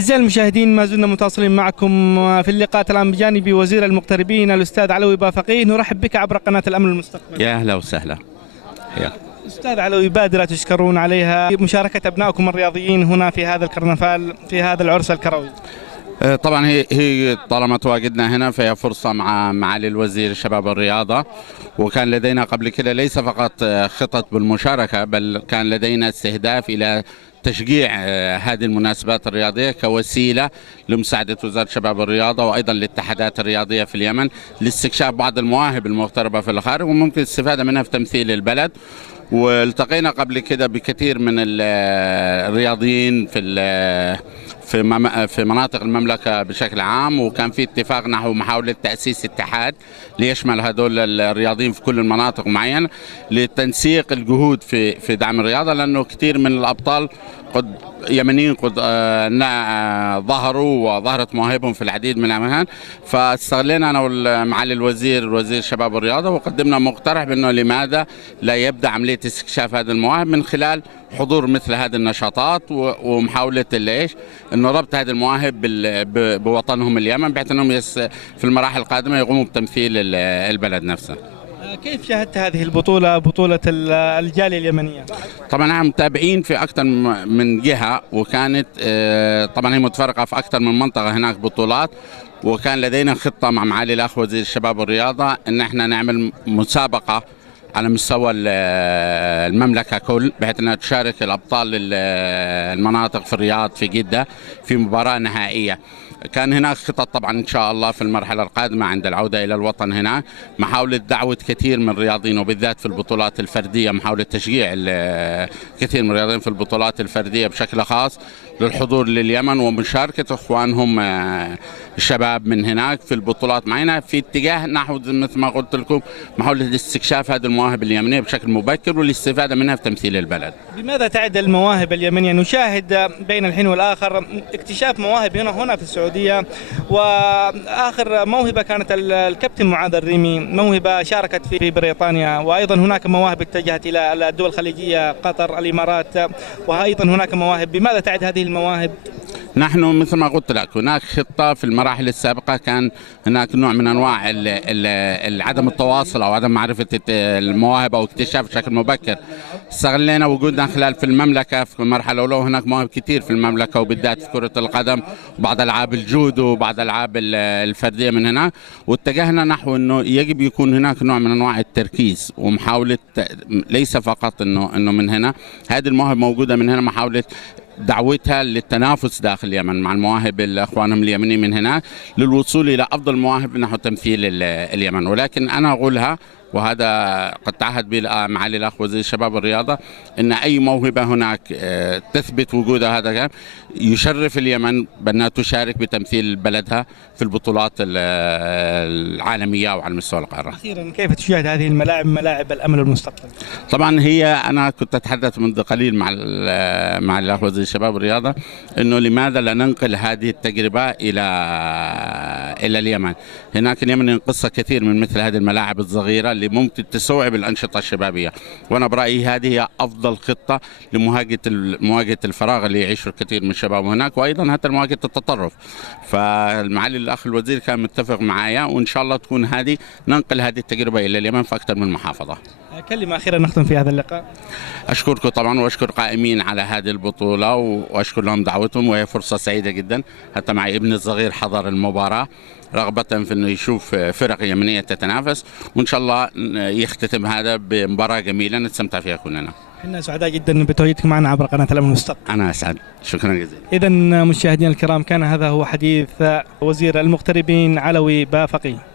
أعزائي المشاهدين، ما زلنا متواصلين معكم في اللقاءات الآن بجانب وزير المغتربين الأستاذ علوي بافقيه. نرحب بك عبر قناة الأمن المستقبل. يا أهلا وسهلا. أستاذ علوي، بادرة تشكرون عليها مشاركة أبنائكم الرياضيين هنا في هذا الكرنفال، في هذا العرس الكروي. طبعا هي طالما تواجدنا هنا فهي فرصة مع معالي الوزير الشباب والرياضة، وكان لدينا قبل كده ليس فقط خطط بالمشاركة، بل كان لدينا استهداف إلى تشجيع هذه المناسبات الرياضية كوسيلة لمساعدة وزارة الشباب والرياضة وأيضا الاتحادات الرياضية في اليمن لاستكشاف بعض المواهب المغتربة في الخارج وممكن الاستفادة منها في تمثيل البلد. والتقينا قبل كده بكثير من الرياضيين في مناطق المملكة بشكل عام، وكان في اتفاق نحو محاولة تأسيس اتحاد ليشمل هذول الرياضيين في كل المناطق معينة لتنسيق الجهود في دعم الرياضة، لأنه كثير من الأبطال قد يمنيين قد ظهروا وظهرت مواهبهم في العديد من الأماكن. فاستغلينا أنا ومعالي وزير الشباب والرياضة وقدمنا مقترح بأنه لماذا لا يبدأ عملية استكشاف هذه المواهب من خلال حضور مثل هذه النشاطات ومحاولة انه ربط هذه المواهب بوطنهم اليمن، بحيث انهم في المراحل القادمة يقوموا بتمثيل البلد نفسه. كيف شاهدت هذه البطولة، بطولة الجالية اليمنية؟ طبعا نحن متابعين في أكثر من جهة، وكانت طبعا هي متفرقة في أكثر من منطقة هناك بطولات، وكان لدينا خطة مع معالي الأخ وزير الشباب والرياضة إن احنا نعمل مسابقة على مستوى المملكة كل، بحيث أنها تشارك الأبطال المناطق في الرياض في جدة في مباراة نهائية. كان هناك خطط طبعا إن شاء الله في المرحلة القادمة عند العودة إلى الوطن هنا محاولة دعوة كثير من الرياضيين وبالذات في البطولات الفردية، محاولة تشجيع كثير من الرياضيين في البطولات الفردية بشكل خاص للحضور لليمن ومشاركة إخوانهم الشباب من هناك في البطولات معنا في اتجاه نحو مثل ما قلت لكم محاولة استكشاف هذه المواهب اليمنية بشكل مبكر والاستفادة منها في تمثيل البلد. بماذا تعد المواهب اليمنية؟ نشاهد بين الحين والآخر اكتشاف مواهب هنا في السعودية، وآخر موهبة كانت الكابتن معاذ الريمي، موهبة شاركت في بريطانيا، وأيضا هناك مواهب اتجهت إلى الدول الخليجية، قطر، الإمارات، وأيضا هناك مواهب. بماذا تعد هذه المواهب؟ نحن مثل ما قلت لك هناك خطة في المراحل السابقة، كان هناك نوع من أنواع عدم التواصل أو عدم معرفة المواهب أو اكتشاف بشكل مبكر. استغلينا وجودنا خلال في المملكة في المرحلة الأولى، وهناك مواهب كثير في المملكة وبالذات في كرة القدم وبعض ألعاب الجودو وبعض ألعاب الفردية من هناك، واتجهنا نحو أنه يجب يكون هناك نوع من أنواع التركيز ومحاولة ليس فقط أنه من هنا هذه المواهب موجودة من هنا، محاولة دعوتها للتنافس داخل اليمن مع المواهب اخوانهم اليمنيين من هناك للوصول الى افضل مواهب نحو تمثيل اليمن. ولكن انا اقولها، وهذا قد تعهد به معالي الاخ وزير الشباب والرياضه، ان اي موهبه هناك تثبت وجودها هذا يشرف اليمن بانها تشارك بتمثيل بلدها في البطولات العالميه وعلى مستوى القاره. اخيرا، كيف تشاهد هذه الملاعب، ملاعب الامل والمستقبل؟ طبعا انا كنت اتحدث منذ قليل مع الاخ وزير الشباب والرياضه انه لماذا لا ننقل هذه التجربه الى اليمن. هناك اليمن ينقصها كثير من مثل هذه الملاعب الصغيره اللي ممكن تستوعب الأنشطة الشبابية، وأنا برأيي هذه هي أفضل خطة لمواجهة الفراغ اللي يعيشه الكثير من الشباب هناك، وأيضا حتى مواجهة التطرف. فالمعالي الأخ الوزير كان متفق معايا، وإن شاء الله تكون ننقل هذه التجربة إلى اليمن في أكثر من محافظة. كلمة أخيرة نختم في هذا اللقاء. أشكركم طبعا وأشكر قائمين على هذه البطولة وأشكر لهم دعوتهم، وهي فرصة سعيدة جدا. حتى معي ابني الصغير حضر المباراة رغبة في أنه يشوف فرق يمنية تتنافس، وإن شاء الله يختتم هذا بمباراة جميلة نستمتع فيها كلنا. احنا سعداء جدا بتواجدكم معنا عبر قناة الأمن المستقبل. أنا أسعد، شكرا جزيلا. إذا مشاهدينا الكرام، كان هذا هو حديث وزير المغتربين علوي بافقيه.